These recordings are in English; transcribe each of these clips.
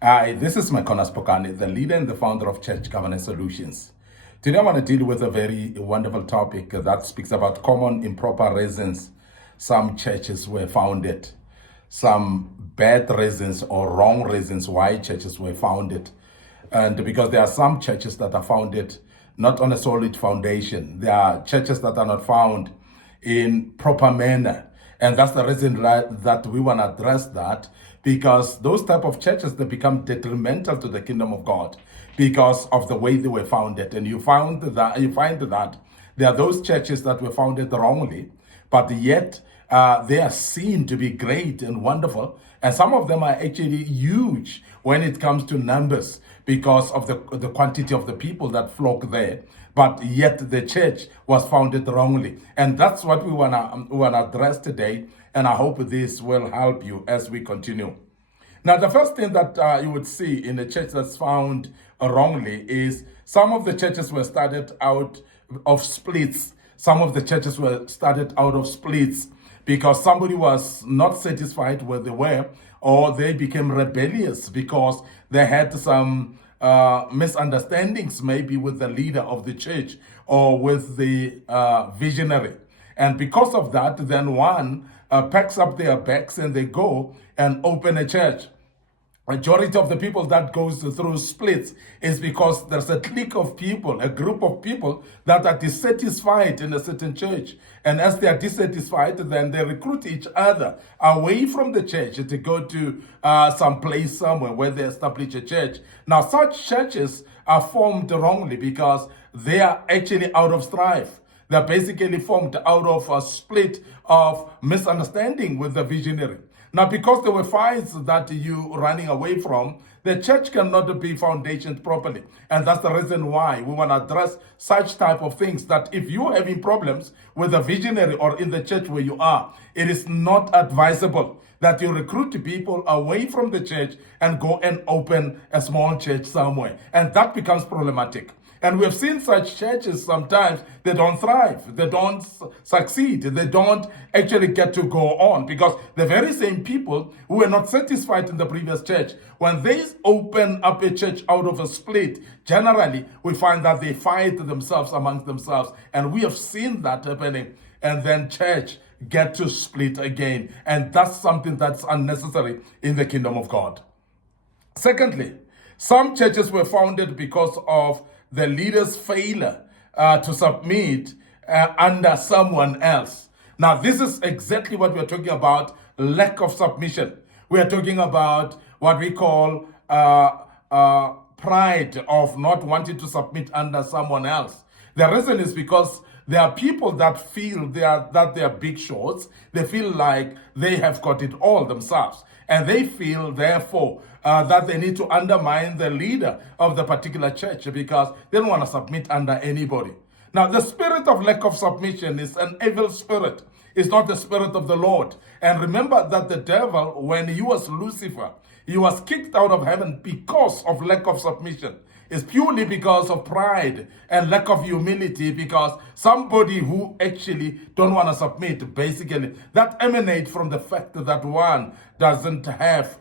Hi, this is Micornus, the leader and the founder of Church Governance Solutions. Today I want to deal with a very wonderful topic that speaks about common improper reasons some churches were founded, some bad reasons or wrong reasons why churches were founded. And because there are some churches that are founded not on a solid foundation, there are churches that are not found in proper manner. And that's the reason that we want to address that, because those type of churches, they become detrimental to the kingdom of God because of the way they were founded. And you find that there are those churches that were founded wrongly, but yet they are seen to be great and wonderful. And some of them are actually huge when it comes to numbers because of the quantity of the people that flock there. But yet the church was founded wrongly. And that's what we want to address today. And I hope this will help you as we continue. Now, the first thing that you would see in a church that's found wrongly is some of the churches were started out of splits. Some of the churches were started out of splits because somebody was not satisfied where they were, or they became rebellious because they had some misunderstandings maybe with the leader of the church or with the visionary. And because of that, then one packs up their bags and they go and open a church. Majority of the people that goes through splits is because there's a clique of people, a group of people that are dissatisfied in a certain church. And as they are dissatisfied, then they recruit each other away from the church to go to some place somewhere where they establish a church. Now, such churches are formed wrongly because they are actually out of strife. They're basically formed out of a split of misunderstanding with the visionary. Now, because there were fights that you running away from, the church cannot be foundationed properly. And that's the reason why we want to address such type of things, that if you're having problems with a visionary or in the church where you are, it is not advisable that you recruit people away from the church and go and open a small church somewhere. And that becomes problematic. And we've seen such churches sometimes, they don't thrive, they don't succeed, they don't actually get to go on, because the very same people who were not satisfied in the previous church, when they open up a church out of a split, generally we find that they fight themselves amongst themselves. And we have seen that happening. And then church get to split again. And that's something that's unnecessary in the kingdom of God. Secondly, some churches were founded because of the leader's failure to submit under someone else. Now, this is exactly what we're talking about, lack of submission. We are talking about what we call pride of not wanting to submit under someone else. The reason is because there are people that feel they are big shots. They feel like they have got it all themselves. And they feel, therefore, that they need to undermine the leader of the particular church because they don't want to submit under anybody. Now, the spirit of lack of submission is an evil spirit. It's not the spirit of the Lord. And remember that the devil, when he was Lucifer, he was kicked out of heaven because of lack of submission. It's purely because of pride and lack of humility, because somebody who actually don't want to submit, basically, that emanates from the fact that one doesn't have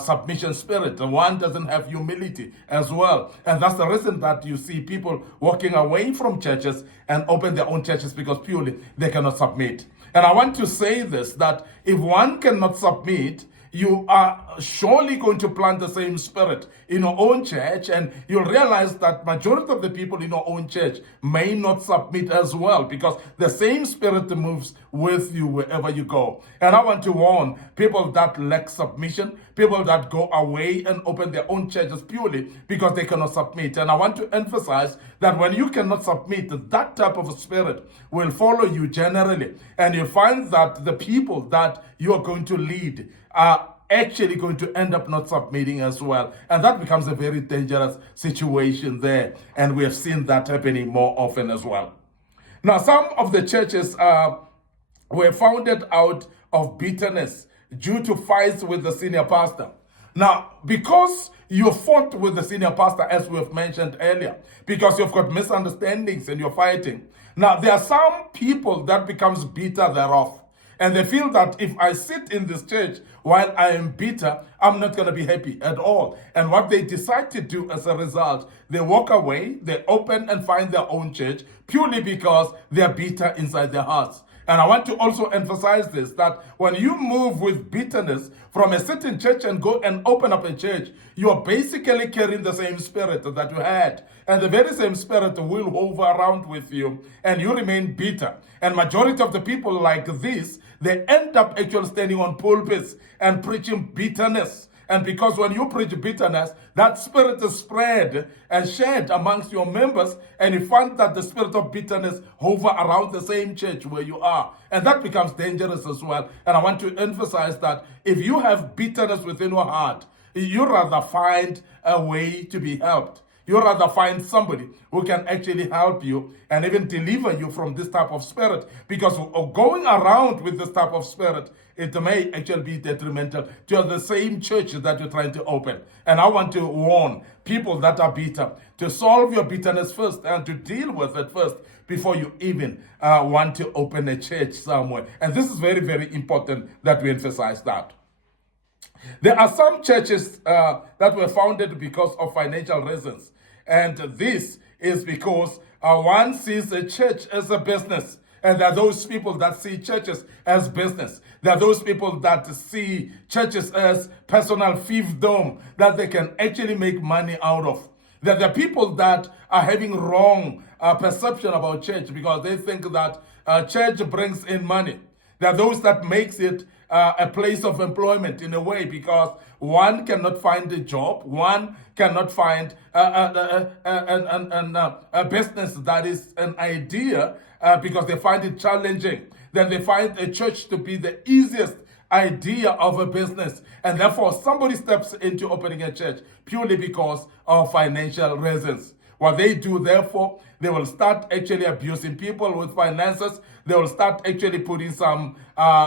submission spirit, one doesn't have humility as well. And that's the reason that you see people walking away from churches and open their own churches, because purely they cannot submit. And I want to say this, that if one cannot submit, you are surely going to plant the same spirit in your own church, and you'll realize that majority of the people in your own church may not submit as well, because the same spirit moves with you wherever you go. And I want to warn people that lack submission, people that go away and open their own churches purely because they cannot submit. And I want to emphasize that when you cannot submit, that type of spirit will follow you generally. And you find that the people that you are going to lead are actually going to end up not submitting as well. And that becomes a very dangerous situation there. And we have seen that happening more often as well. Now, some of the churches were founded out of bitterness due to fights with the senior pastor. Now, because you fought with the senior pastor, as we have mentioned earlier, because you've got misunderstandings and you're fighting. Now, there are some people that becomes bitter thereof. And they feel that if I sit in this church while I am bitter, I'm not going to be happy at all. And what they decide to do as a result, they walk away, they open and find their own church purely because they're bitter inside their hearts. And I want to also emphasize this, that when you move with bitterness from a certain church and go and open up a church, you are basically carrying the same spirit that you had. And the very same spirit will hover around with you, and you remain bitter. And majority of the people like this, they end up actually standing on pulpits and preaching bitterness. And because when you preach bitterness, that spirit is spread and shared amongst your members, and you find that the spirit of bitterness hover around the same church where you are. And that becomes dangerous as well. And I want to emphasize that if you have bitterness within your heart, you rather find a way to be helped. You rather find somebody who can actually help you and even deliver you from this type of spirit. Because going around with this type of spirit, it may actually be detrimental to the same church that you're trying to open. And I want to warn people that are bitter to solve your bitterness first and to deal with it first before you even want to open a church somewhere. And this is very, very important that we emphasize that. There are some churches that were founded because of financial reasons. And this is because one sees a church as a business. And there are those people that see churches as business. There are those people that see churches as personal fiefdom that they can actually make money out of. There are people that are having wrong perception about church because they think that church brings in money. There are those that makes it a place of employment in a way because one cannot find a job, one cannot find a business that is an idea because they find it challenging. Then they find a church to be the easiest idea of a business, and therefore somebody steps into opening a church purely because of financial reasons. What they do, therefore, they will start actually abusing people with finances. They will start actually putting some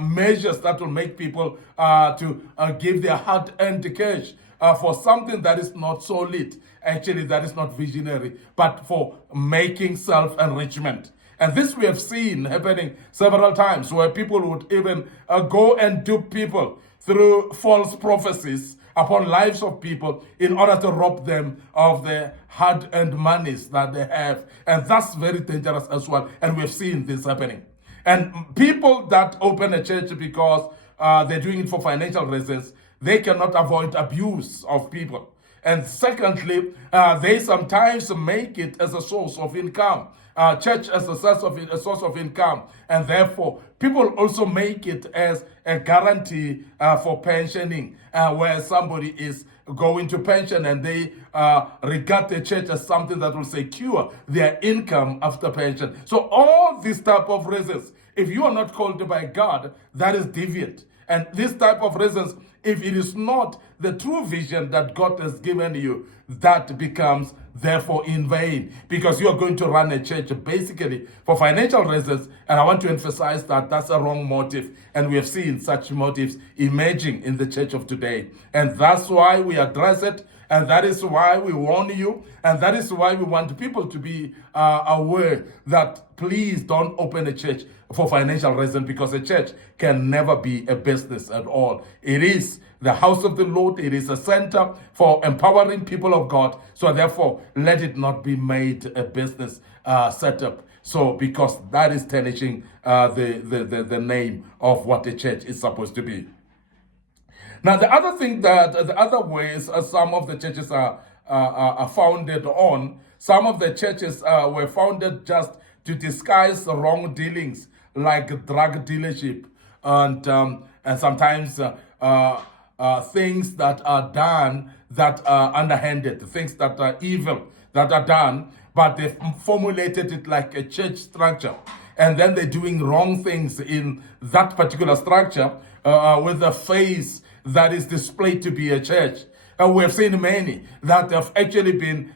measures that will make people to give their hard-earned cash for something that is not solid, actually that is not visionary, but for making self-enrichment. And this we have seen happening several times where people would even go and dupe people through false prophecies upon lives of people in order to rob them of the hard-earned monies that they have. And that's very dangerous as well. And we've seen this happening. And people that open a church because they're doing it for financial reasons, they cannot avoid abuse of people. And secondly, they sometimes make it as a source of income. Church as a source of income. And therefore, people also make it as a guarantee for pensioning, where somebody is going to pension and they regard the church as something that will secure their income after pension. So all these type of reasons, if you are not called by God, that is deviant. And this type of reasons, if it is not the true vision that God has given you, that becomes therefore in vain, because you are going to run a church basically for financial reasons. And I want to emphasize that that's a wrong motive. And we have seen such motives emerging in the church of today. And that's why we address it. And that is why we warn you. And that is why we want people to be aware that please don't open a church for financial reasons, because a church can never be a business at all. It is the house of the Lord. It is a center for empowering people of God. So therefore, let it not be made a business setup. So because that is tarnishing the name of what a church is supposed to be. Now, the other ways some of the churches are founded on, some of the churches were founded just to disguise the wrong dealings, like drug dealership and sometimes things that are done that are underhanded, things that are evil that are done, but they've formulated it like a church structure. And then they're doing wrong things in that particular structure with a face that is displayed to be a church. And we have seen many that have actually been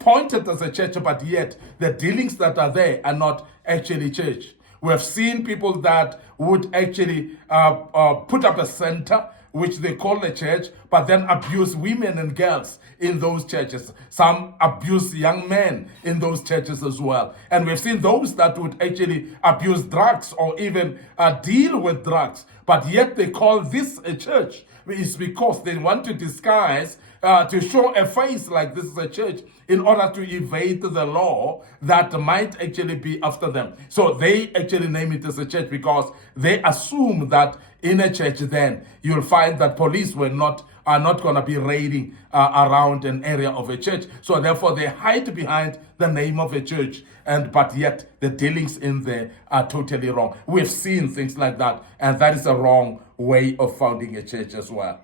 pointed as a church, but yet the dealings that are there are not actually church. We have seen people that would actually put up a center which they call the church, but then abuse women and girls in those churches. Some abuse young men in those churches as well. And we've seen those that would actually abuse drugs or even deal with drugs, but yet they call this a church. It's because they want to disguise, to show a face like this is a church in order to evade the law that might actually be after them. So they actually name it as a church because they assume that in a church then you'll find that police are not going to be raiding around an area of a church. So therefore they hide behind the name of a church, but yet the dealings in there are totally wrong. We've seen things like that, and that is a wrong way of founding a church as well.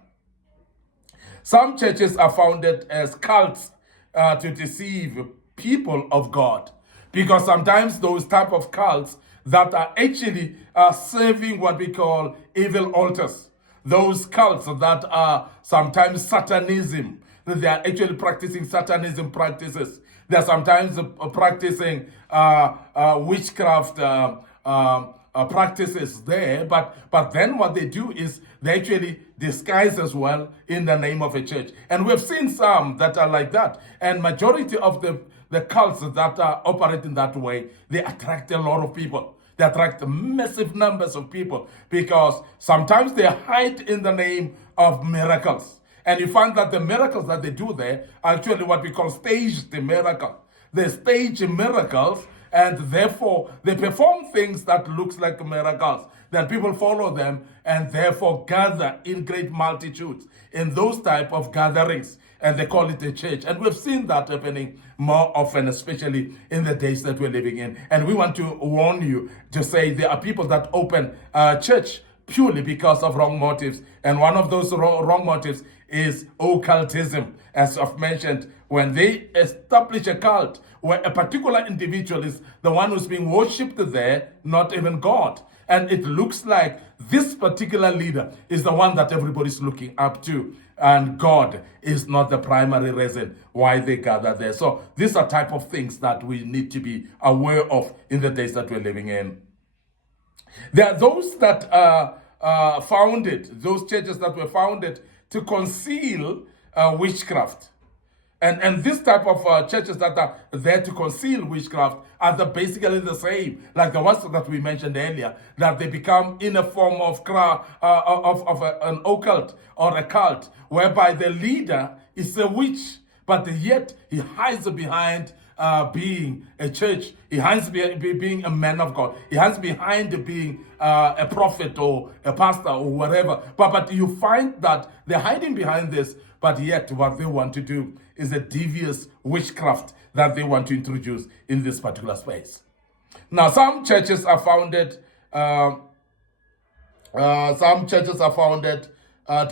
Some churches are founded as cults to deceive people of God, because sometimes those type of cults that are actually serving what we call evil altars, those cults that are sometimes satanism, they are actually practicing satanism practices. They are sometimes practicing witchcraft practices there, but then what they do is they actually disguise as well in the name of a church. And we've seen some that are like that. And majority of the cults that are operating that way, they attract a lot of people. They attract massive numbers of people because sometimes they hide in the name of miracles. And you find that the miracles that they do there are actually what we call staged miracles. They stage miracles, and therefore they perform things that looks like miracles. Then people follow them and therefore gather in great multitudes in those type of gatherings, and they call it a church. And we've seen that happening more often, especially in the days that we're living in. And we want to warn you to say there are people that open church purely because of wrong motives. And one of those wrong motives is occultism. As I've mentioned, when they establish a cult where a particular individual is the one who's being worshipped there, not even God. And it looks like this particular leader is the one that everybody's looking up to. And God is not the primary reason why they gather there. So these are type of things that we need to be aware of in the days that we're living in. There are those that those churches that were founded to conceal witchcraft. And this type of churches that are there to conceal witchcraft are basically the same, like the ones that we mentioned earlier, that they become in a form of an occult or a cult, whereby the leader is a witch, but yet he hides behind being a church. He hides being a man of God. He hides behind being a prophet or a pastor or whatever. But you find that they're hiding behind this, but yet what they want to do is a devious witchcraft that they want to introduce in this particular space. Now, some churches are founded to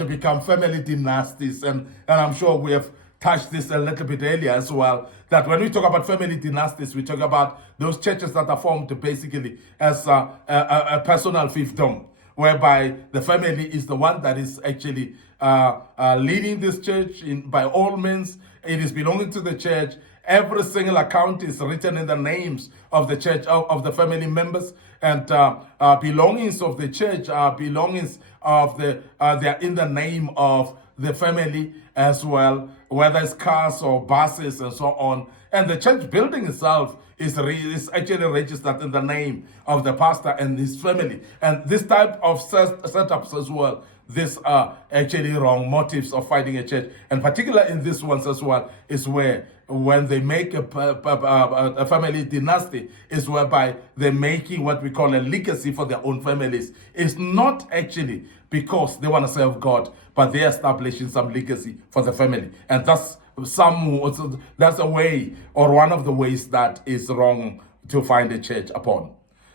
become family dynasties, and I'm sure we have touched this a little bit earlier as well, that when we talk about family dynasties, we talk about those churches that are formed basically as a personal fiefdom, whereby the family is the one that is actually leading this church by all means. It is belonging to the church. Every single account is written in the names of the church, of the family members, and belongings of the church are belongings of they're in the name of the family as well, whether it's cars or buses and so on. And the church building itself is actually registered in the name of the pastor and his family. And this type of setups as well, these are actually wrong motives of finding a church. And particularly in these ones as well, is where when they make a family dynasty, is whereby they're making what we call a legacy for their own families. It's not actually because they want to serve God, but they're establishing some legacy for the family. And that's a way, or one of the ways that is wrong to find a church upon.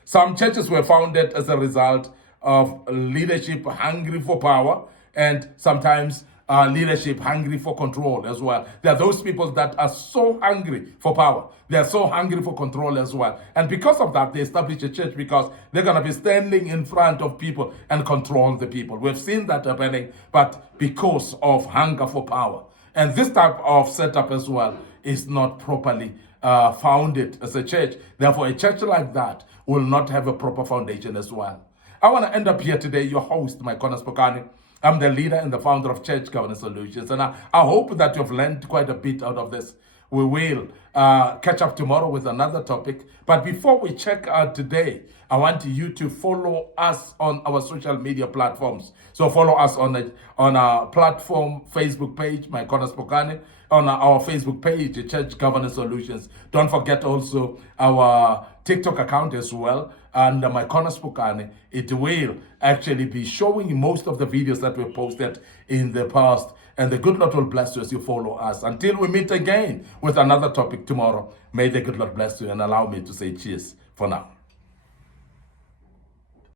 Some churches were founded as a result of leadership hungry for power, and sometimes leadership hungry for control as well. There are those people that are so hungry for power. They are so hungry for control as well. And because of that, they establish a church because they're going to be standing in front of people and control the people. We've seen that happening, but because of hunger for power. And this type of setup as well is not properly founded as a church. Therefore, a church like that will not have a proper foundation as well. I want to end up here today, your host, Micornus Phokane. I'm the leader and the founder of Church Governance Solutions. And I hope that you've learned quite a bit out of this. We will catch up tomorrow with another topic. But before we check out today, I want you to follow us on our social media platforms. So follow us on our platform, Facebook page, Micornus Phokane, on our Facebook page, Church Governance Solutions. Don't forget also our TikTok account as well, and Micornus Phokane. It will actually be showing most of the videos that we posted in the past. And the good Lord will bless you as you follow us. Until we meet again with another topic tomorrow, may the good Lord bless you and allow me to say cheers for now.